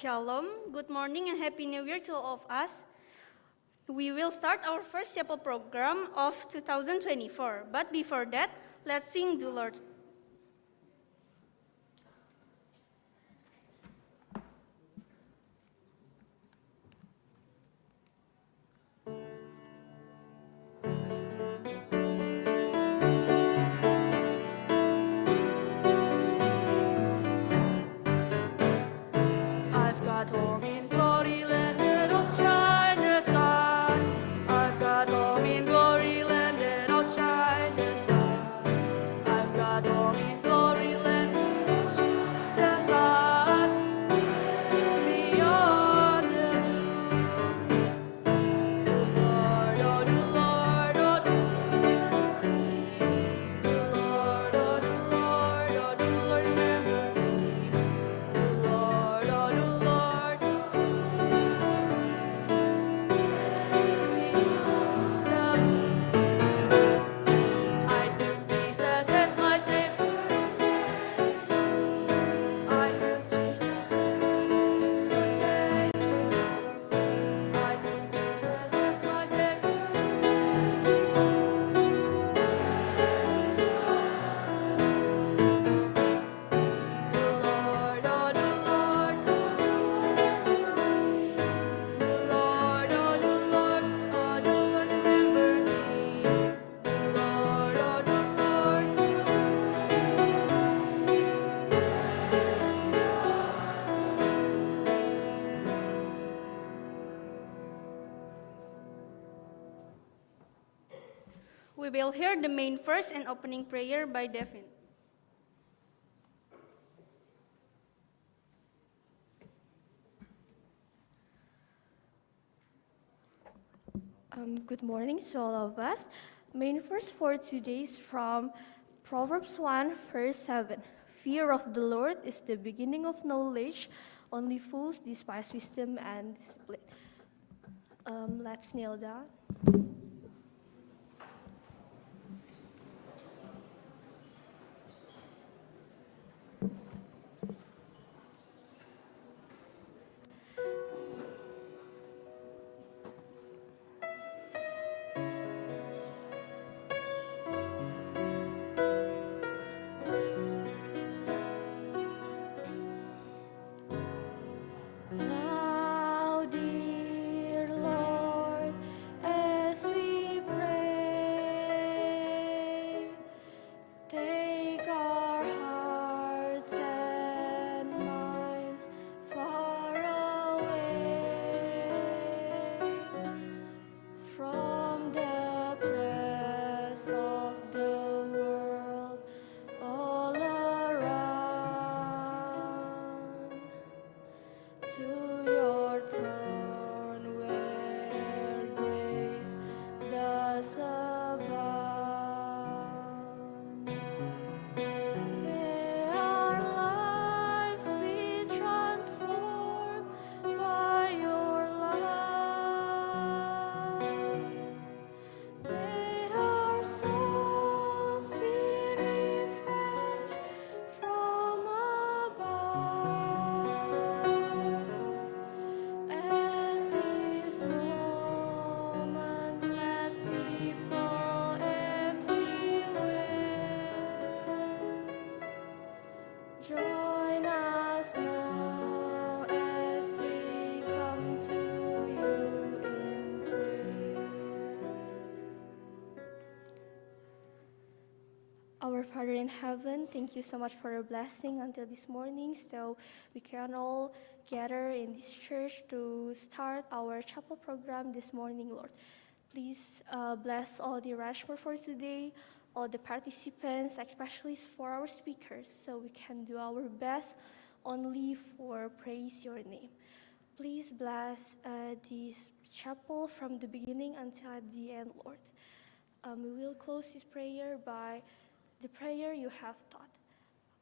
Shalom, good morning and Happy New Year to all of us. We will start our first chapel program of 2024, but before that, let's sing the Lord. I've got home in glory land of shine sun. I've got home in glory land of shine sun. I've got home in glory land of shine sun. Beyond the Lord, oh the Lord, oh the Lord, oh the Lord, oh the Lord, remember me. Lord, oh the Lord, I took Jesus as my Savior. I took Jesus as my Savior. I took Jesus as my Savior. The Lord, oh the Lord, the Lord, oh the Lord, remember me. The Lord, oh the Lord. We will hear the main verse and opening prayer by Devin. Good morning to all of us. Main verse for today is from Proverbs 1, verse 7. Fear of the Lord is the beginning of knowledge. Only fools despise wisdom and discipline. Let's kneel down. Now, dear Lord, as we pray, take our hearts and minds far away from the press of the world all around to your throne where grace does abound. May our lives be transformed by your love. May our souls be refreshed from above. At this moment, let people everywhere join us now as we come to you in prayer. Our Father in heaven, thank you so much for your blessing until this morning, so we can all gather in this church to start our chapel program this morning, Lord. Please bless all the arrangement for today, all the participants, especially for our speakers, so we can do our best only for praise your name. Please bless this chapel from the beginning until at the end, Lord. We will close this prayer by the prayer you have taught.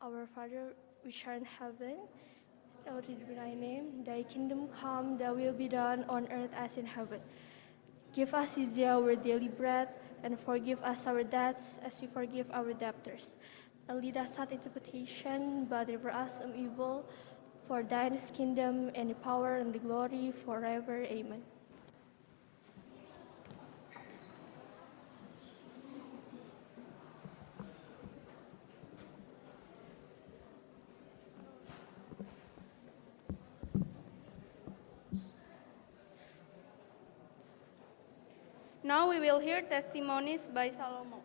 Our Father, which art in heaven, hallowed be thy name. Thy kingdom come, thy will be done on earth as in heaven. Give us this day our daily bread, and forgive us our debts as we forgive our debtors. And lead us not into temptation, but deliver us from evil. For thine is kingdom and the power and the glory forever. Amen. Now we will hear testimonies by Salomo.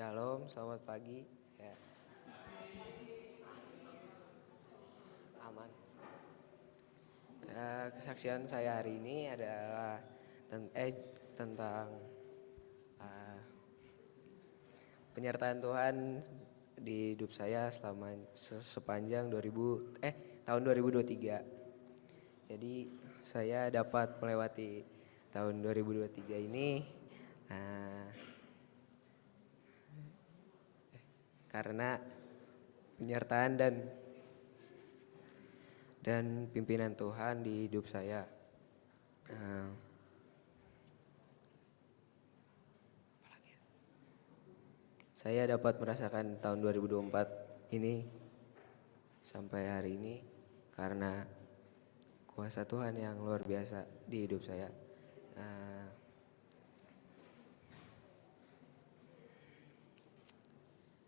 Shalom, selamat pagi. Ya. Aman. Kesaksian saya hari ini adalah tentang penyertaan Tuhan di hidup saya selama sepanjang tahun 2023. Jadi saya dapat melewati tahun 2023 ini karena penyertaan dan pimpinan Tuhan di hidup saya. Saya dapat merasakan tahun 2024 ini sampai hari ini karena kuasa Tuhan yang luar biasa di hidup saya.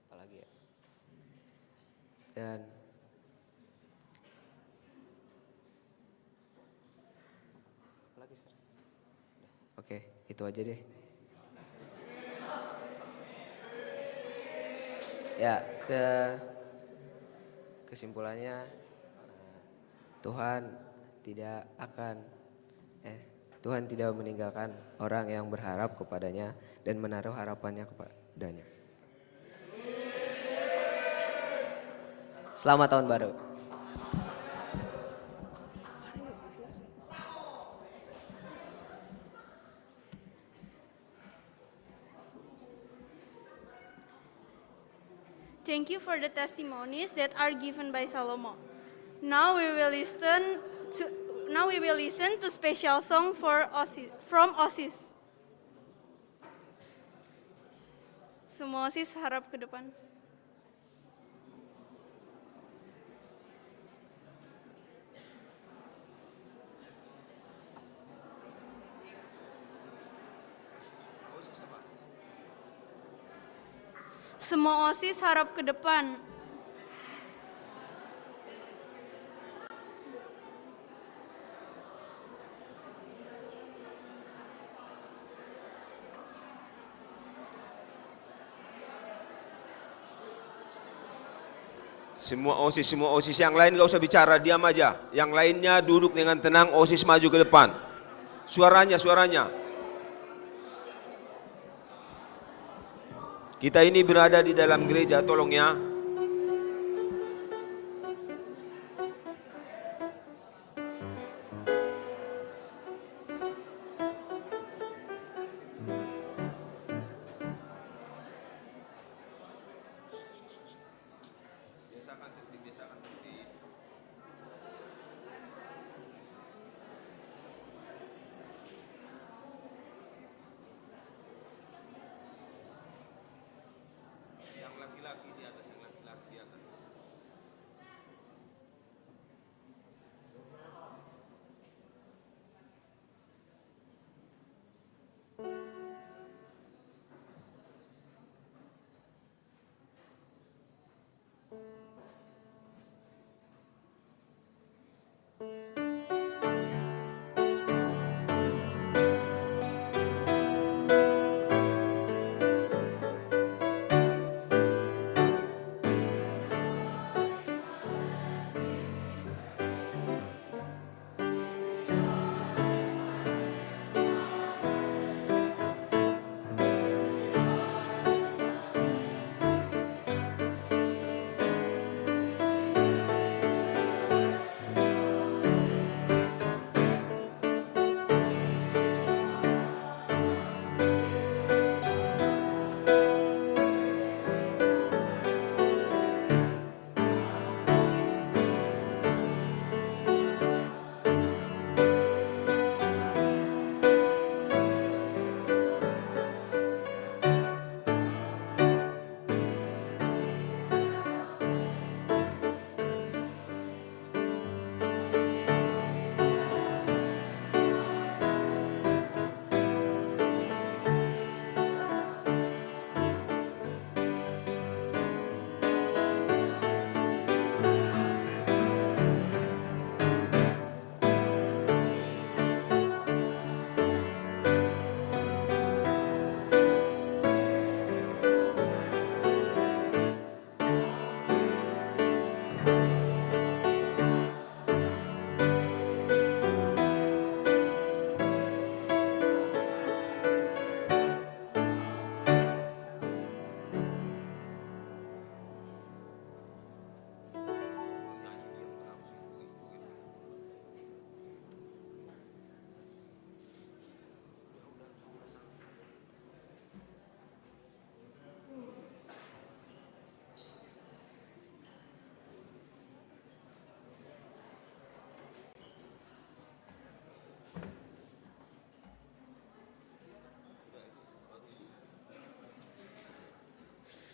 Apalagi ya? Dan apalagi Sir? Oke, itu aja deh. Ya, kesimpulannya Tuhan tidak meninggalkan orang yang berharap kepadanya dan menaruh harapannya kepadanya. Selamat tahun baru. Thank you for the testimonies that are given by Salomo. Now we will listen to special song from OSIS. Semua OSIS harap ke depan. Semua OSIS harap ke depan. Semua OSIS yang lain gak usah bicara, diam aja. Yang lainnya duduk dengan tenang, OSIS maju ke depan. Suaranya. Kita ini berada di dalam gereja, tolong ya. Yang laki-laki di atas yang laki-laki.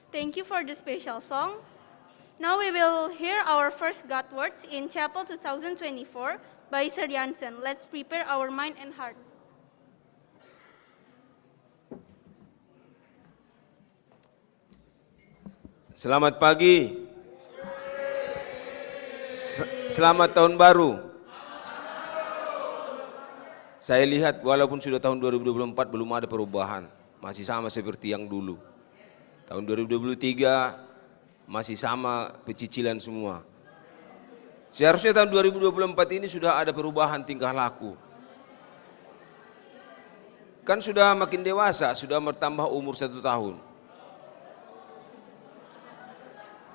Thank you for the special song. Now we will hear our first God words in Chapel 2024 by Sir Jansen. Let's prepare our mind and heart. Selamat pagi. Selamat tahun baru. Saya lihat walaupun sudah tahun 2024 belum ada perubahan. Masih sama seperti yang dulu. Tahun 2023 masih sama pecicilan semua. Seharusnya tahun 2024 ini sudah ada perubahan tingkah laku. Kan sudah makin dewasa, sudah bertambah umur 1 tahun.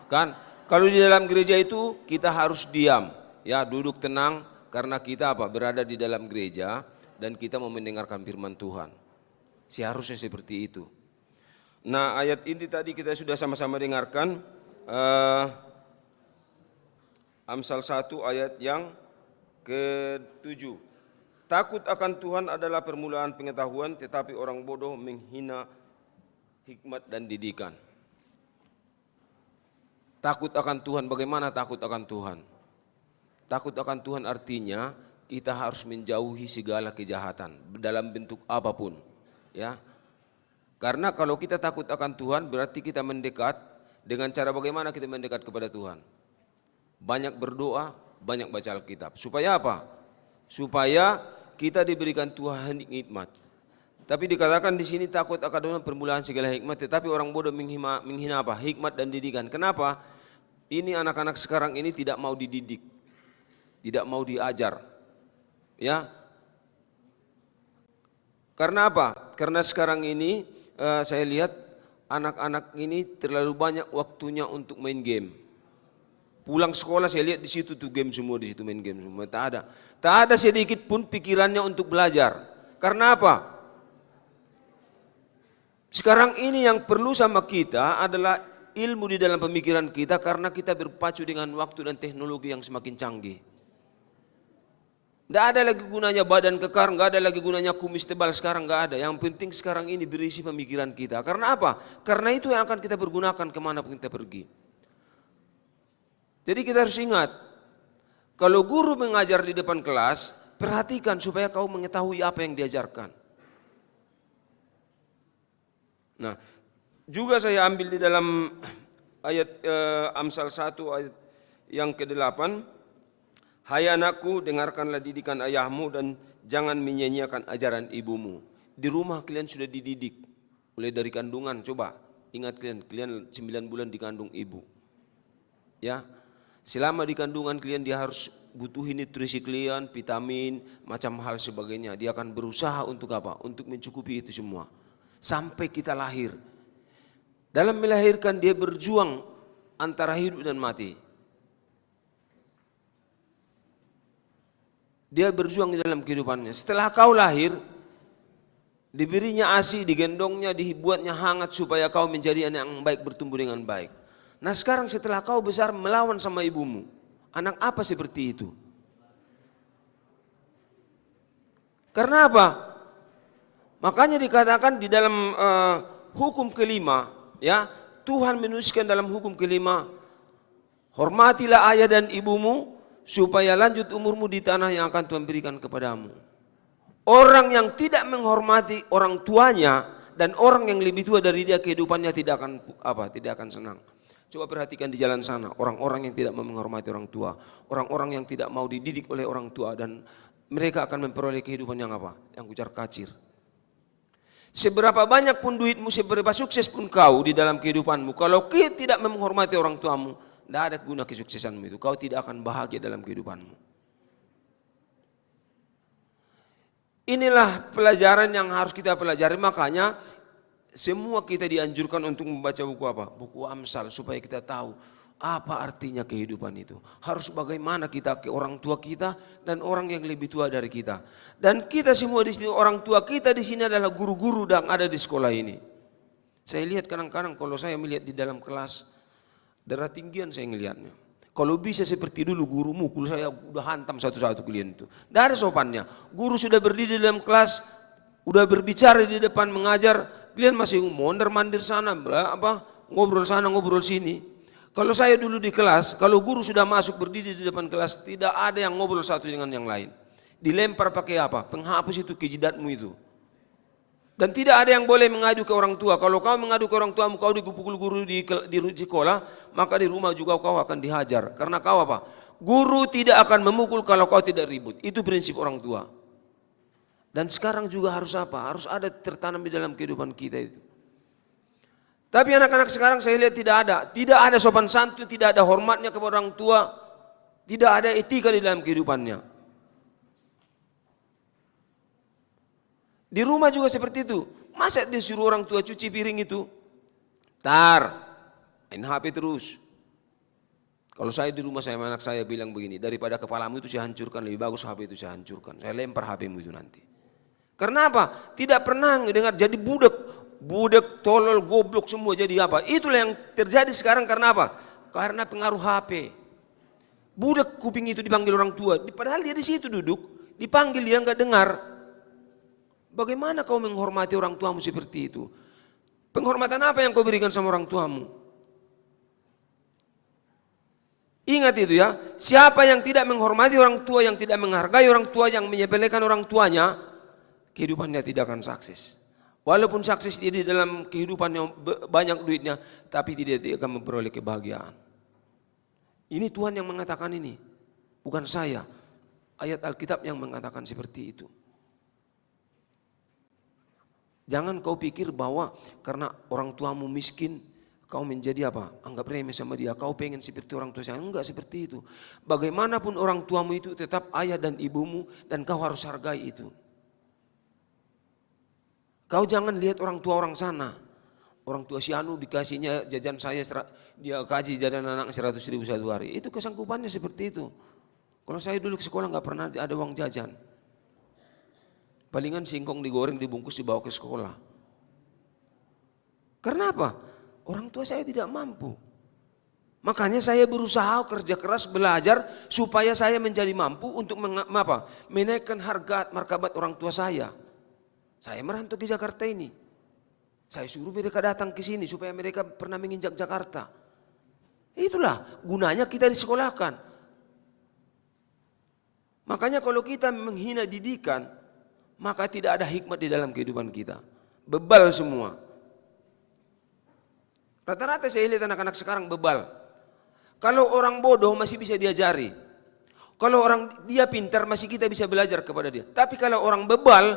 Kan kalau di dalam gereja itu kita harus diam, ya duduk tenang karena kita berada di dalam gereja dan kita mau mendengarkan firman Tuhan. Seharusnya seperti itu. Nah, ayat ini tadi kita sudah sama-sama dengarkan, Amsal 1 ayat yang ke-7. Takut akan Tuhan adalah permulaan pengetahuan, tetapi orang bodoh menghina hikmat dan didikan. Takut akan Tuhan, bagaimana takut akan Tuhan? Takut akan Tuhan artinya kita harus menjauhi segala kejahatan dalam bentuk apapun, ya. Karena kalau kita takut akan Tuhan berarti kita mendekat dengan cara bagaimana kita mendekat kepada Tuhan? Banyak berdoa, banyak baca Alkitab. Supaya apa? Supaya kita diberikan Tuhan hikmat. Tapi dikatakan di sini takut akan Tuhan permulaan segala hikmat, tetapi orang bodoh menghina apa? Hikmat dan didikan. Kenapa? Ini anak-anak sekarang ini tidak mau dididik, tidak mau diajar, ya. Karena apa? Karena sekarang ini saya lihat anak-anak ini terlalu banyak waktunya untuk main game. Pulang sekolah saya lihat di situ tuh game semua, di situ main game semua. Tak ada sedikit pun pikirannya untuk belajar. Karena apa? Sekarang ini yang perlu sama kita adalah ilmu di dalam pemikiran kita karena kita berpacu dengan waktu dan teknologi yang semakin canggih. Tidak ada lagi gunanya badan kekar, nggak ada lagi gunanya kumis tebal sekarang, nggak ada. Yang penting sekarang ini berisi pemikiran kita. Karena apa? Karena itu yang akan kita pergunakan kemanapun kita pergi. Jadi kita harus ingat, kalau guru mengajar di depan kelas, perhatikan supaya kau mengetahui apa yang diajarkan. Nah, juga saya ambil di dalam ayat Amsal 1 ayat yang ke-8. Hai anakku, dengarkanlah didikan ayahmu dan jangan menyia-nyiakan ajaran ibumu. Di rumah kalian sudah dididik, mulai dari kandungan. Coba ingat kalian 9 bulan dikandung ibu. Ya, selama di kandungan kalian dia harus butuhin nutrisi kalian, vitamin, macam hal sebagainya. Dia akan berusaha untuk apa? Untuk mencukupi itu semua. Sampai kita lahir. Dalam melahirkan dia berjuang antara hidup dan mati. Dia berjuang di dalam kehidupannya. Setelah kau lahir, diberinya ASI, digendongnya, dibuatnya hangat supaya kau menjadi anak yang baik, bertumbuh dengan baik. Nah sekarang setelah kau besar melawan sama ibumu, anak apa seperti itu? Karena apa? Makanya dikatakan di dalam hukum kelima, ya, Tuhan menuliskan dalam hukum kelima, hormatilah ayah dan ibumu supaya lanjut umurmu di tanah yang akan Tuhan berikan kepadamu. Orang yang tidak menghormati orang tuanya dan orang yang lebih tua dari dia kehidupannya tidak akan senang. Coba perhatikan di jalan sana, orang-orang yang tidak menghormati orang tua, orang-orang yang tidak mau dididik oleh orang tua dan mereka akan memperoleh kehidupan yang apa? Yang kucar-kacir. Seberapa banyak pun duitmu, seberapa sukses pun kau di dalam kehidupanmu, kalau kau tidak menghormati orang tuamu, tidak ada guna kesuksesanmu itu. Kau tidak akan bahagia dalam kehidupanmu. Inilah pelajaran yang harus kita pelajari. Makanya semua kita dianjurkan untuk membaca buku apa? Buku Amsal, supaya kita tahu apa artinya kehidupan itu. Harus bagaimana kita ke orang tua kita dan orang yang lebih tua dari kita. Dan kita semua di sini, orang tua kita di sini adalah guru-guru yang ada di sekolah ini. Saya lihat kadang-kadang kalau saya melihat di dalam kelas, darah tinggian saya ngelihatnya. Kalau bisa seperti dulu guru mukul saya udah hantam satu-satu kalian itu. Tidak ada sopannya. Guru sudah berdiri di dalam kelas, udah berbicara di depan mengajar, kalian masih mondar-mandir sana, ngobrol sana, ngobrol sini. Kalau saya dulu di kelas, kalau guru sudah masuk berdiri di depan kelas, tidak ada yang ngobrol satu dengan yang lain. Dilempar pakai apa? Penghapus itu ke jidatmu itu. Dan tidak ada yang boleh mengadu ke orang tua. Kalau kau mengadu ke orang tuamu, kau dipukul guru di sekolah, maka di rumah juga kau akan dihajar. Karena kau apa? Guru tidak akan memukul kalau kau tidak ribut. Itu prinsip orang tua. Dan sekarang juga harus apa? Harus ada tertanam di dalam kehidupan kita itu. Tapi anak-anak sekarang saya lihat tidak ada. Tidak ada sopan santun, tidak ada hormatnya kepada orang tua. Tidak ada etika di dalam kehidupannya. Di rumah juga seperti itu. Masa disuruh orang tua cuci piring itu? Main HP terus. Kalau saya di rumah saya sama anak saya bilang begini, daripada kepalamu itu saya hancurkan, lebih bagus HP itu saya hancurkan. Saya lempar HPmu itu nanti. Karena apa? Tidak pernah dengar jadi budak, tolol, goblok semua jadi apa? Itulah yang terjadi sekarang karena apa? Karena pengaruh HP. Budak kuping itu dipanggil orang tua, padahal dia di situ duduk, dipanggil dia nggak dengar. Bagaimana kau menghormati orang tuamu seperti itu? Penghormatan apa yang kau berikan sama orang tuamu? Ingat itu ya, siapa yang tidak menghormati orang tua, yang tidak menghargai orang tua, yang menyepelekan orang tuanya, kehidupannya tidak akan sukses. Walaupun sukses dia di dalam kehidupan yang banyak duitnya, tapi tidak akan memperoleh kebahagiaan. Ini Tuhan yang mengatakan ini, bukan saya. Ayat Alkitab yang mengatakan seperti itu. Jangan kau pikir bahwa karena orang tuamu miskin, kau menjadi apa? Anggap remeh sama dia. Kau pengen seperti orang tua saya. Enggak seperti itu. Bagaimanapun orang tuamu itu tetap ayah dan ibumu, dan kau harus hargai itu. Kau jangan lihat orang tua orang sana. Orang tua si Anu dikasihnya jajan saya, dia gaji jajan anak 100.000 satu hari. Itu kesanggupannya seperti itu. Kalau saya dulu ke sekolah nggak pernah ada uang jajan. Palingan singkong digoreng, dibungkus, dibawa ke sekolah. Karena apa? Orang tua saya tidak mampu. Makanya saya berusaha kerja keras belajar supaya saya menjadi mampu untuk menaikkan harga martabat orang tua saya. Saya merantau ke Jakarta ini. Saya suruh mereka datang ke sini supaya mereka pernah menginjak Jakarta. Itulah gunanya kita disekolahkan. Makanya kalau kita menghina didikan, maka tidak ada hikmat di dalam kehidupan kita. Bebal semua. Rata-rata saya lihat anak-anak sekarang bebal. Kalau orang bodoh masih bisa diajari. Kalau orang dia pintar masih kita bisa belajar kepada dia. Tapi kalau orang bebal,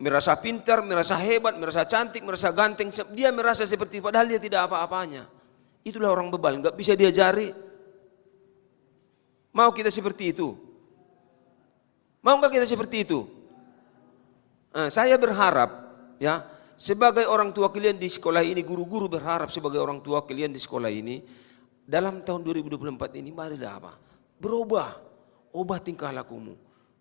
merasa pintar, merasa hebat, merasa cantik, merasa ganteng, dia merasa seperti padahal dia tidak apa-apanya. Itulah orang bebal, nggak bisa diajari. Mau kita seperti itu? Mau nggak kita seperti itu? Nah, saya berharap ya, sebagai orang tua kalian di sekolah ini, guru-guru berharap sebagai orang tua kalian di sekolah ini, dalam tahun 2024 ini marilah apa? Berubah, ubah tingkah lakumu.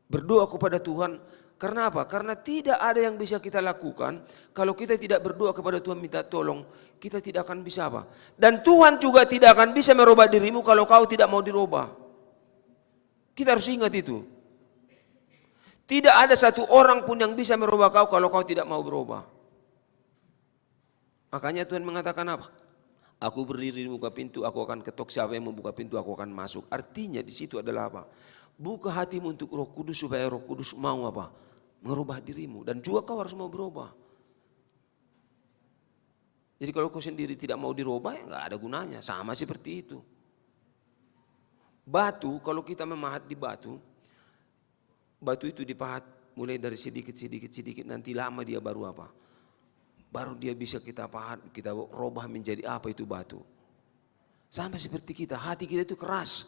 Berdoa kepada Tuhan, karena apa? Karena tidak ada yang bisa kita lakukan kalau kita tidak berdoa kepada Tuhan minta tolong, kita tidak akan bisa apa? Dan Tuhan juga tidak akan bisa merubah dirimu kalau kau tidak mau dirubah. Kita harus ingat itu. Tidak ada satu orang pun yang bisa merubah kau kalau kau tidak mau berubah. Makanya Tuhan mengatakan apa? Aku berdiri di muka pintu, aku akan ketok, siapa yang membuka pintu aku akan masuk. Artinya di situ adalah apa? Buka hatimu untuk Roh Kudus supaya Roh Kudus mau apa? Merubah dirimu, dan juga kau harus mau berubah. Jadi kalau kau sendiri tidak mau dirubah, ya nggak ada gunanya. Sama seperti itu. Batu, kalau kita memahat di batu, batu itu dipahat mulai dari sedikit, nanti lama dia baru apa? Baru dia bisa kita pahat, kita robah menjadi apa itu batu. Sama seperti kita, hati kita itu keras.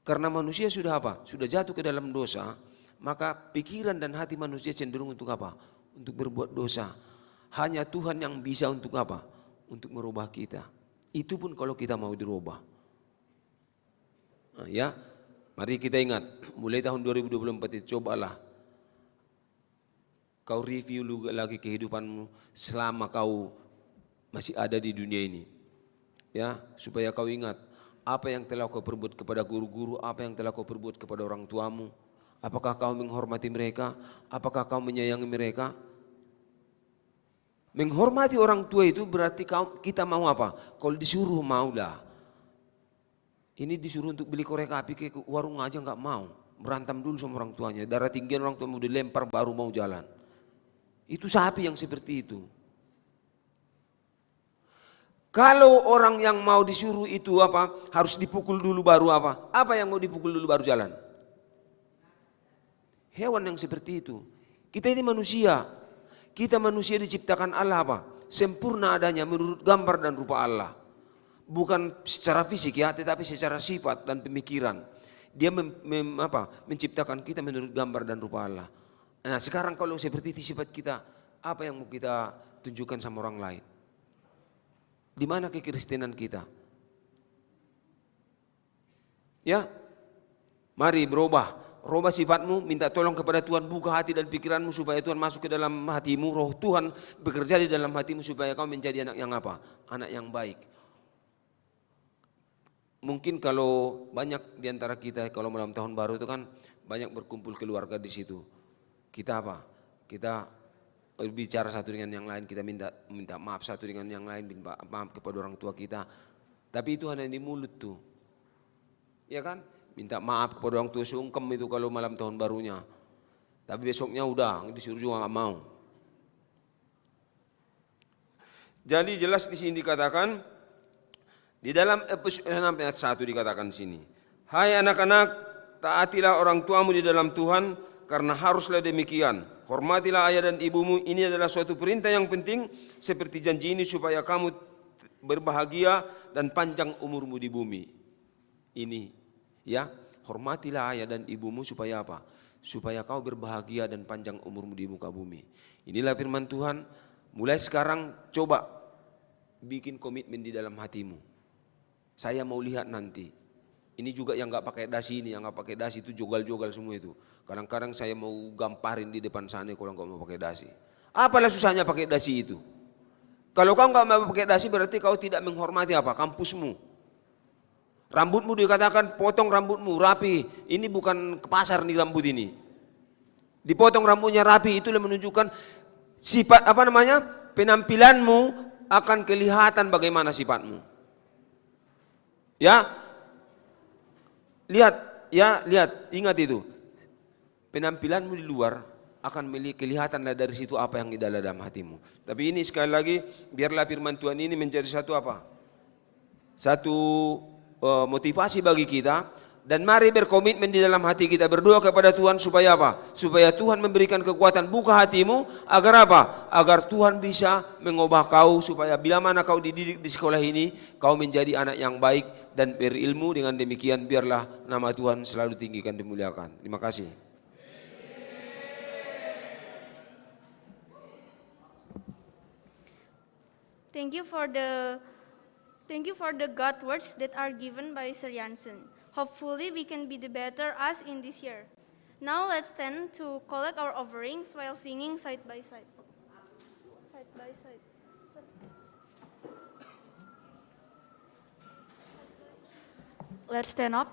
Karena manusia sudah apa? Sudah jatuh ke dalam dosa, maka pikiran dan hati manusia cenderung untuk apa? Untuk berbuat dosa. Hanya Tuhan yang bisa untuk apa? Untuk merubah kita. Itu pun kalau kita mau dirubah. Nah, ya, mari kita ingat, mulai tahun 2024 itu cobalah kau review lagi kehidupanmu selama kau masih ada di dunia ini. Ya, supaya kau ingat apa yang telah kau perbuat kepada guru-guru, apa yang telah kau perbuat kepada orang tuamu. Apakah kau menghormati mereka? Apakah kau menyayangi mereka? Menghormati orang tua itu berarti kita mau apa? Kalau disuruh maulah. Ini disuruh untuk beli korek api ke warung aja nggak mau. Berantem dulu sama orang tuanya. Darah tinggian orang tua mau dilempar baru mau jalan. Itu sapi yang seperti itu. Kalau orang yang mau disuruh itu apa? Harus dipukul dulu baru apa? Apa yang mau dipukul dulu baru jalan? Hewan yang seperti itu. Kita ini manusia. Kita manusia diciptakan Allah apa? Sempurna adanya menurut gambar dan rupa Allah. Bukan secara fisik ya, tetapi secara sifat dan pemikiran. Dia menciptakan kita menurut gambar dan rupa Allah. Nah sekarang kalau seperti itu sifat kita, apa yang mau kita tunjukkan sama orang lain? Di mana kekristenan kita? Ya, mari berubah. Rubah sifatmu, minta tolong kepada Tuhan, buka hati dan pikiranmu supaya Tuhan masuk ke dalam hatimu. Roh Tuhan bekerja di dalam hatimu supaya kau menjadi anak yang apa? Anak yang baik. Mungkin kalau banyak di antara kita kalau malam tahun baru itu kan banyak berkumpul keluarga di situ. Kita apa? Kita bicara satu dengan yang lain, kita minta maaf satu dengan yang lain, minta maaf kepada orang tua kita. Tapi itu hanya di mulut tuh. Ya kan? Minta maaf kepada orang tua sungkem itu kalau malam tahun barunya. Tapi besoknya udah disuruh juga nggak mau. Jadi jelas di sini dikatakan di dalam Efesus 6 ayat 1 dikatakan sini. Hai anak-anak, taatilah orang tuamu di dalam Tuhan karena haruslah demikian. Hormatilah ayah dan ibumu. Ini adalah suatu perintah yang penting seperti janji ini supaya kamu berbahagia dan panjang umurmu di bumi. Ini. Ya, hormatilah ayah dan ibumu supaya apa? Supaya kau berbahagia dan panjang umurmu di muka bumi. Inilah firman Tuhan. Mulai sekarang coba bikin komitmen di dalam hatimu. Saya mau lihat nanti. Ini juga yang nggak pakai dasi ini, yang nggak pakai dasi itu jogal-jogal semua itu. Kadang-kadang saya mau gamparin di depan sana kalau nggak mau pakai dasi. Apalah susahnya pakai dasi itu? Kalau kau nggak mau pakai dasi berarti kau tidak menghormati apa? Kampusmu. Rambutmu dikatakan potong rambutmu rapi. Ini bukan ke pasar nih rambut ini. Dipotong rambutnya rapi itu menunjukkan sifat penampilanmu akan kelihatan bagaimana sifatmu. Ya, lihat, ingat itu. Penampilanmu di luar akan kelihatan dari situ apa yang di dalam hatimu. Tapi ini sekali lagi biarlah firman Tuhan ini menjadi satu apa? Satu motivasi bagi kita dan mari berkomitmen di dalam hati kita berdoa kepada Tuhan supaya apa? Supaya Tuhan memberikan kekuatan buka hatimu agar apa? Agar Tuhan bisa mengubah kau supaya bila mana kau dididik di sekolah ini kau menjadi anak yang baik dan berilmu. Dengan demikian biarlah nama Tuhan selalu tinggikan dimuliakan. Terima kasih. Thank you for the God words that are given by Sir Jansen. Hopefully we can be the better us in this year. Now let's stand to collect our offerings while singing side by side. Side by side. Let's stand up.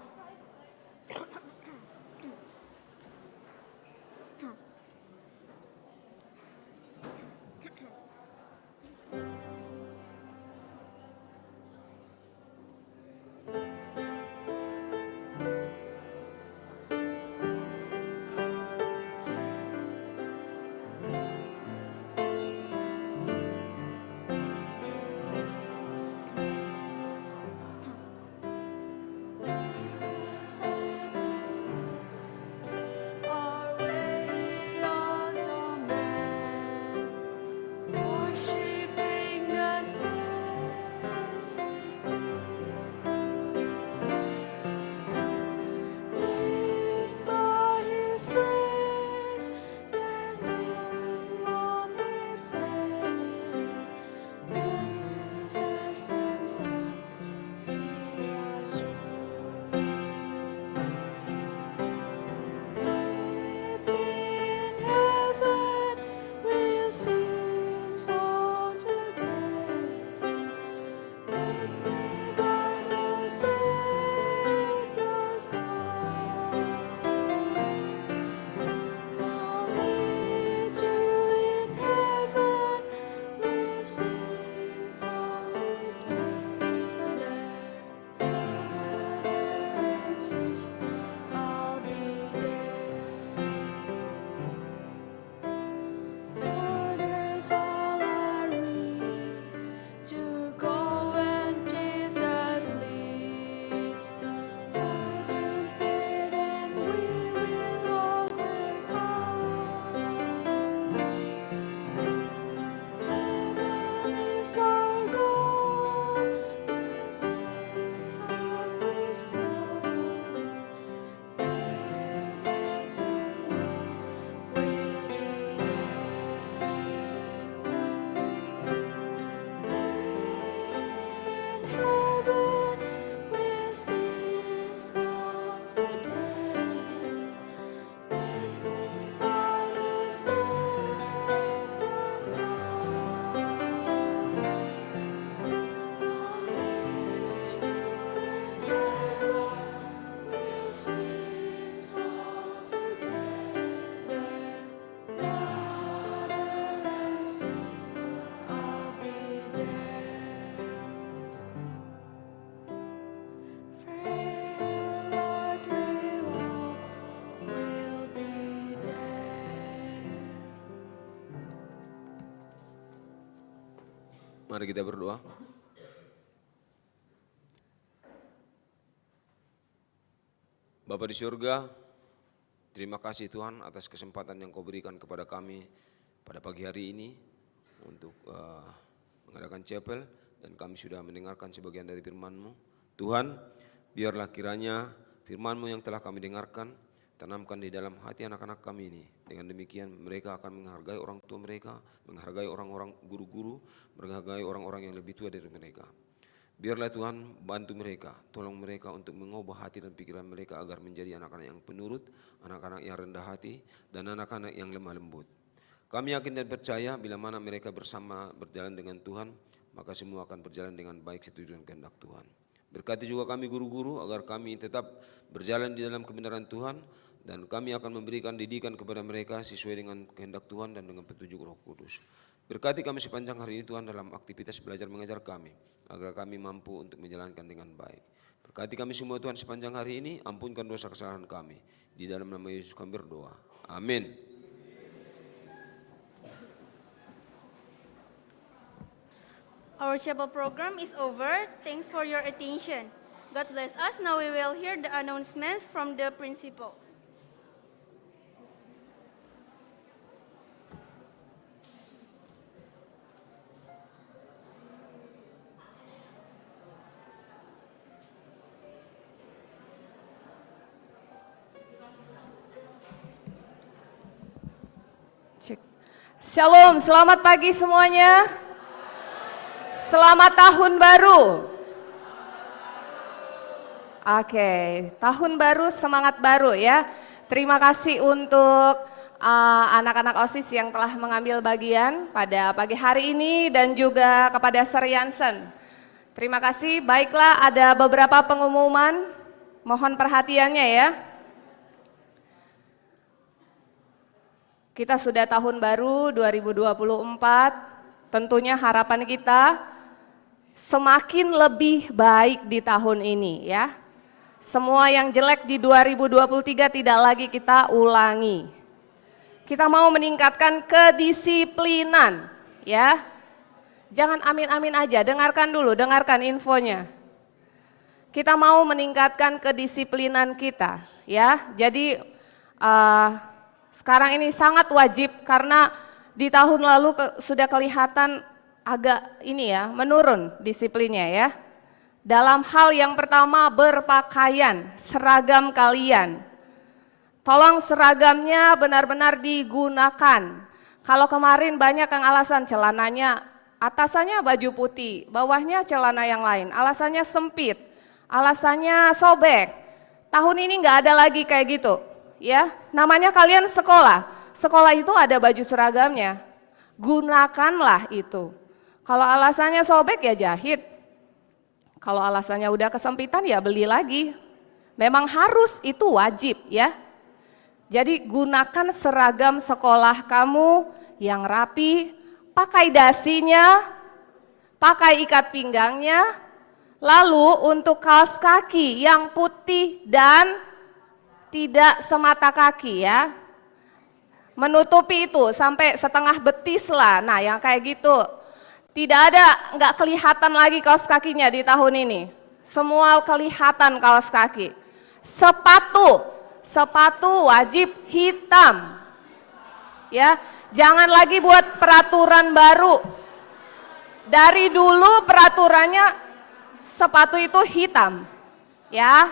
Mari kita berdoa. Bapa di surga, terima kasih Tuhan atas kesempatan yang Kau berikan kepada kami pada pagi hari ini untuk mengadakan chapel, dan kami sudah mendengarkan sebagian dari firman-Mu. Tuhan, biarlah kiranya firman-Mu yang telah kami dengarkan tanamkan di dalam hati anak-anak kami ini. Dengan demikian mereka akan menghargai orang tua mereka, menghargai orang-orang guru-guru, menghargai orang-orang yang lebih tua dari mereka. Biarlah Tuhan bantu mereka, tolong mereka untuk mengubah hati dan pikiran mereka agar menjadi anak-anak yang penurut, anak-anak yang rendah hati, dan anak-anak yang lemah lembut. Kami yakin dan percaya bila mana mereka bersama berjalan dengan Tuhan, maka semua akan berjalan dengan baik setuju dengan kehendak Tuhan. Berkati juga kami guru-guru agar kami tetap berjalan di dalam kebenaran Tuhan, dan kami akan memberikan didikan kepada mereka sesuai dengan kehendak Tuhan dan dengan petunjuk Roh Kudus. Berkati kami sepanjang hari ini Tuhan dalam aktivitas belajar mengajar kami, agar kami mampu untuk menjalankan dengan baik. Berkati kami semua Tuhan sepanjang hari ini, ampunkan dosa kesalahan kami. Di dalam nama Yesus kami berdoa. Amin. Our chapel program is over. Thanks for your attention. God bless us. Now we will hear the announcements from the principal. Shalom, selamat pagi semuanya. Selamat tahun baru. Oke, tahun baru, semangat baru ya. Terima kasih untuk anak-anak OSIS yang telah mengambil bagian pada pagi hari ini dan juga kepada Sir Jansen. Terima kasih. Baiklah, ada beberapa pengumuman. Mohon perhatiannya ya. Kita sudah tahun baru 2024, tentunya harapan kita semakin lebih baik di tahun ini ya. Semua yang jelek di 2023 tidak lagi kita ulangi. Kita mau meningkatkan kedisiplinan ya. Jangan amin-amin aja, dengarkan dulu, dengarkan infonya. Kita mau meningkatkan kedisiplinan kita ya. Jadi sekarang ini sangat wajib karena di tahun lalu sudah kelihatan agak ini ya, menurun disiplinnya ya. Dalam hal yang pertama berpakaian, seragam kalian. Tolong seragamnya benar-benar digunakan. Kalau kemarin banyak yang alasan celananya, atasannya baju putih, bawahnya celana yang lain, alasannya sempit, alasannya sobek. Tahun ini nggak ada lagi kayak gitu. Ya, namanya kalian sekolah. Sekolah itu ada baju seragamnya. Gunakanlah itu. Kalau alasannya sobek ya jahit. Kalau alasannya udah kesempitan ya beli lagi. Memang harus, itu wajib ya. Jadi gunakan seragam sekolah kamu yang rapi, pakai dasinya, pakai ikat pinggangnya. Lalu untuk kaos kaki yang putih dan tidak semata kaki ya, menutupi itu sampai setengah betis lah. Nah yang kayak gitu, tidak ada, nggak kelihatan lagi kaos kakinya di tahun ini. Semua kelihatan kaos kaki. Sepatu wajib hitam. Ya, jangan lagi buat peraturan baru. Dari dulu peraturannya sepatu itu hitam. Ya.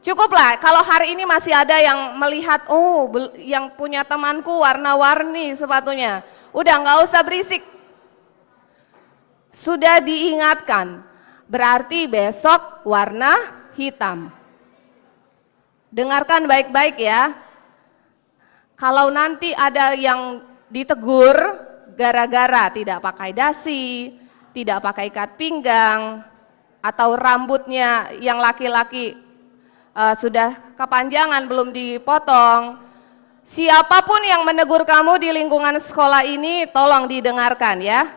Cukuplah kalau hari ini masih ada yang melihat, oh yang punya temanku warna-warni sepatunya. Udah nggak usah berisik. Sudah diingatkan, berarti besok warna hitam. Dengarkan baik-baik ya. Kalau nanti ada yang ditegur gara-gara tidak pakai dasi, tidak pakai ikat pinggang, atau rambutnya yang laki-laki sudah kepanjangan belum dipotong. Siapapun yang menegur kamu di lingkungan sekolah ini tolong didengarkan ya.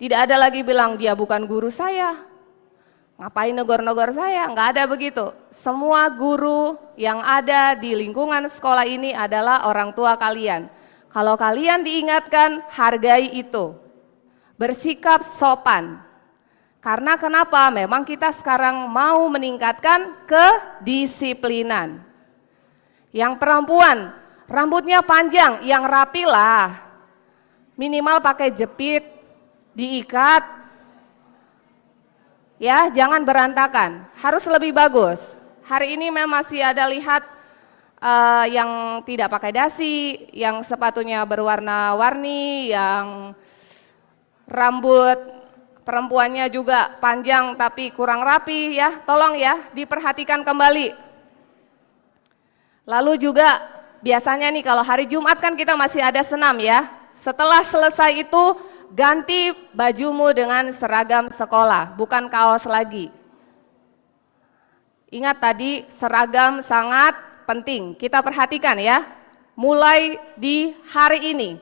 Tidak ada lagi bilang dia bukan guru saya, ngapain negor-negor saya, nggak ada begitu. Semua guru yang ada di lingkungan sekolah ini adalah orang tua kalian. Kalau kalian diingatkan, hargai itu. bersikap sopan. Karena kenapa? Memang kita sekarang mau meningkatkan kedisiplinan. Yang perempuan, rambutnya panjang, yang rapi lah. Minimal pakai jepit, diikat. Ya, jangan berantakan, harus lebih bagus. Hari ini memang masih ada lihat yang tidak pakai dasi, yang sepatunya berwarna-warni, yang rambut perempuannya juga panjang tapi kurang rapi ya, tolong ya diperhatikan kembali. Lalu juga biasanya nih kalau hari Jumat kan kita masih ada senam ya, setelah selesai itu ganti bajumu dengan seragam sekolah, bukan kaos lagi. Ingat tadi seragam sangat penting, kita perhatikan ya, mulai di hari ini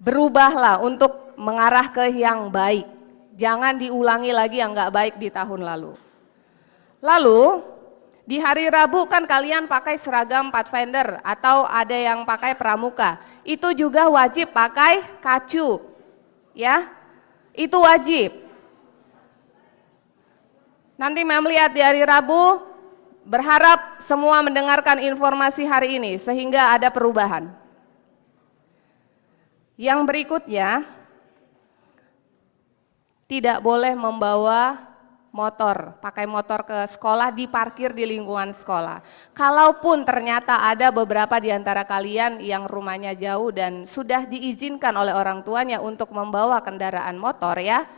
berubahlah untuk mengarah ke yang baik. Jangan diulangi lagi yang nggak baik di tahun lalu. Lalu di hari Rabu kan kalian pakai seragam Pathfinder atau ada yang pakai pramuka. Itu juga wajib pakai kacu. Ya, itu wajib. Nanti Mem lihat di hari Rabu, berharap semua mendengarkan informasi hari ini sehingga ada perubahan. Yang berikutnya, tidak boleh membawa motor, pakai motor ke sekolah, diparkir di lingkungan sekolah. Kalaupun ternyata ada beberapa di antara kalian yang rumahnya jauh dan sudah diizinkan oleh orang tuanya untuk membawa kendaraan motor ya,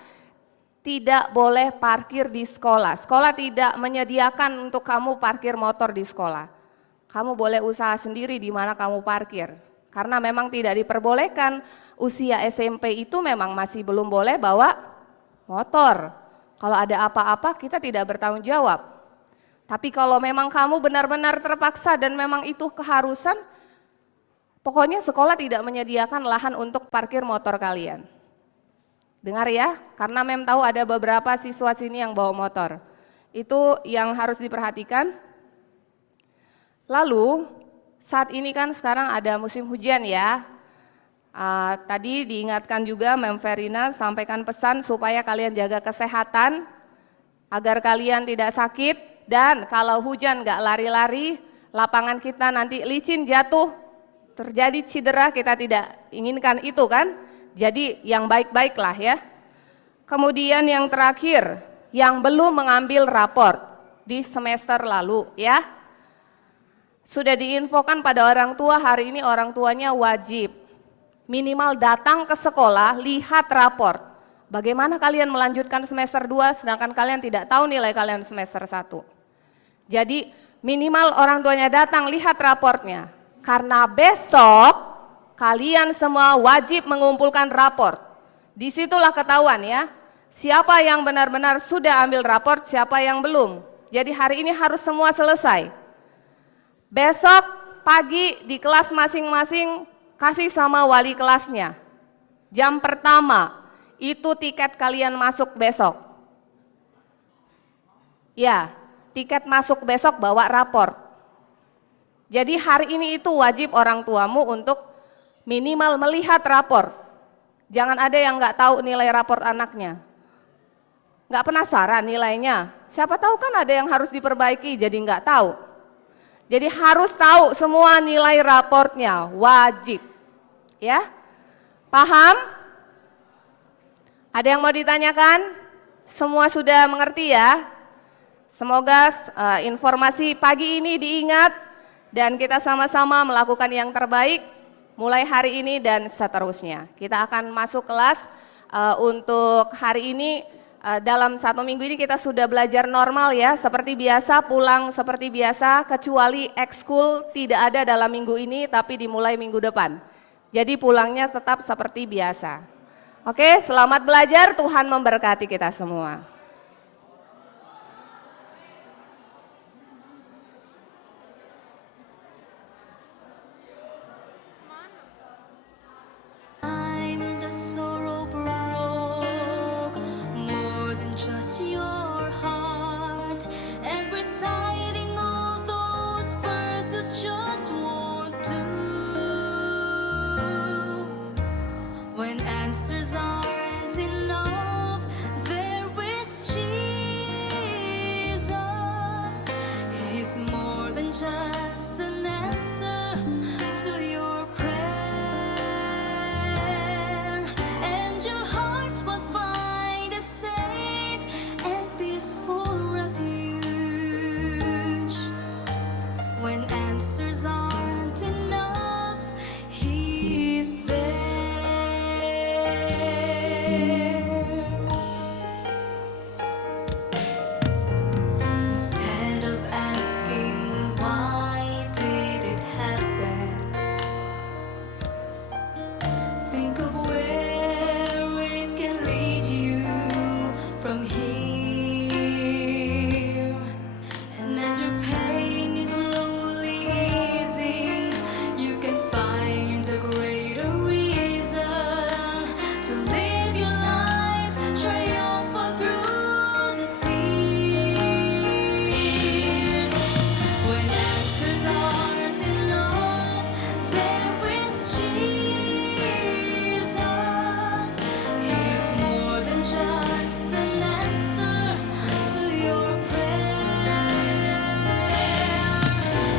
tidak boleh parkir di sekolah. Sekolah tidak menyediakan untuk kamu parkir motor di sekolah. Kamu boleh usaha sendiri di mana kamu parkir. Karena memang tidak diperbolehkan, usia SMP itu memang masih belum boleh bawa motor. Kalau ada apa-apa kita tidak bertanggung jawab. Tapi kalau memang kamu benar-benar terpaksa dan memang itu keharusan, pokoknya sekolah tidak menyediakan lahan untuk parkir motor kalian. Dengar ya, karena Mem tahu ada beberapa siswa sini yang bawa motor. Itu yang harus diperhatikan. Lalu saat ini kan sekarang ada musim hujan ya. Tadi diingatkan juga Mem Verina sampaikan pesan supaya kalian jaga kesehatan agar kalian tidak sakit, dan kalau hujan gak lari-lari, lapangan kita nanti licin jatuh, terjadi cedera, kita tidak inginkan itu kan. Jadi yang baik-baiklah ya. Kemudian yang terakhir, yang belum mengambil raport di semester lalu ya. Sudah diinfokan pada orang tua, hari ini orang tuanya wajib minimal datang ke sekolah, lihat raport. Bagaimana kalian melanjutkan semester 2 sedangkan kalian tidak tahu nilai kalian semester 1. Jadi minimal orang tuanya datang, lihat raportnya. Karena besok kalian semua wajib mengumpulkan raport. Disitulah ketahuan ya, siapa yang benar-benar sudah ambil raport, siapa yang belum. Jadi hari ini harus semua selesai. Besok pagi di kelas masing-masing kasih sama wali kelasnya. Jam pertama, itu tiket kalian masuk besok. Ya, tiket masuk besok bawa raport. Jadi hari ini itu wajib orang tuamu untuk minimal melihat raport. Jangan ada yang nggak tahu nilai raport anaknya. Nggak penasaran nilainya. Siapa tahu kan ada yang harus diperbaiki jadi nggak tahu. Jadi harus tahu semua nilai raportnya, wajib. Ya, paham? Ada yang mau ditanyakan? Semua sudah mengerti ya? Semoga informasi pagi ini diingat dan kita sama-sama melakukan yang terbaik mulai hari ini dan seterusnya. Kita akan masuk kelas untuk hari ini. Dalam 1 minggu ini kita sudah belajar normal ya, seperti biasa, pulang seperti biasa, kecuali ekskul tidak ada dalam minggu ini tapi dimulai minggu depan. Jadi pulangnya tetap seperti biasa. Oke, selamat belajar, Tuhan memberkati kita semua. I'm the sorrow broke more than just your heart, and reciting all those verses just won't do when answers aren't enough. just an answer to your prayer, and your heart will find a safe and peaceful refuge. When answers aren't enough, He's there. Instead of asking why did it happen, think of where it can lead you from here. And as your pain is slowly easing, you can find a greater reason to live your life triumphant through the tears. When answers aren't enough, there is Jesus. He's more than just an answer to your prayer,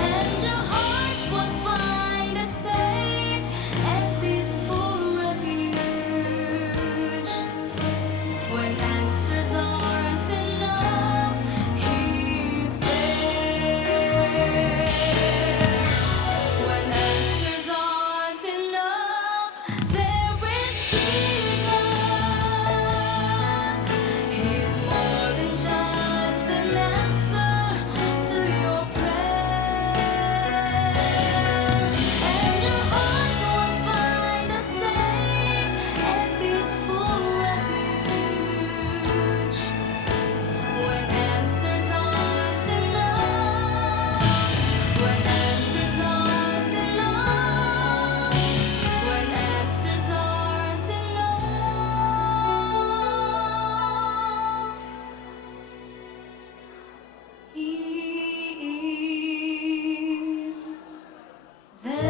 and your heart will find a safe and peaceful refuge. When answers aren't enough, He's there. When answers aren't enough, there is Jesus. He's more than just an answer to your prayer, and your heart will find a safe and peaceful refuge. When answers aren't enough, when answers aren't enough, when answers aren't enough, He is there.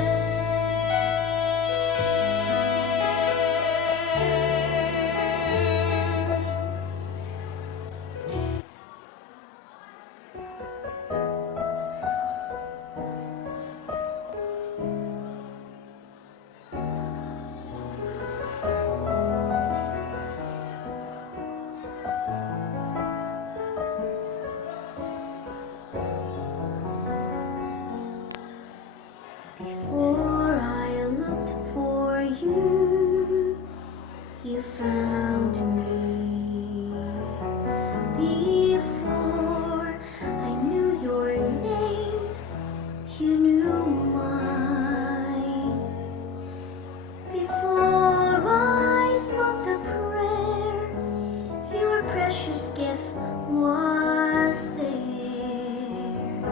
Before I looked for you, you found me. Before I knew your name, you knew mine. Before I spoke the prayer, your precious gift was there.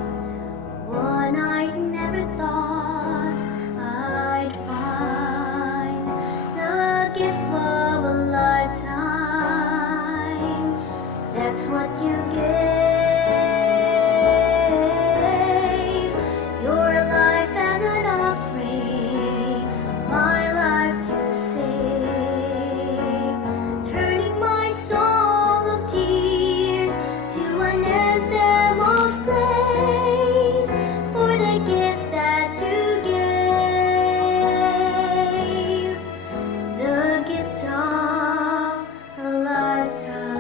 One I never thought I'd find, the gift of a lifetime. That's what you gave, your life as an offering, my life to save, turning my song of tears to an anthem of praise for the gift that you gave, the gift of a lifetime.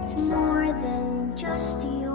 It's more than just the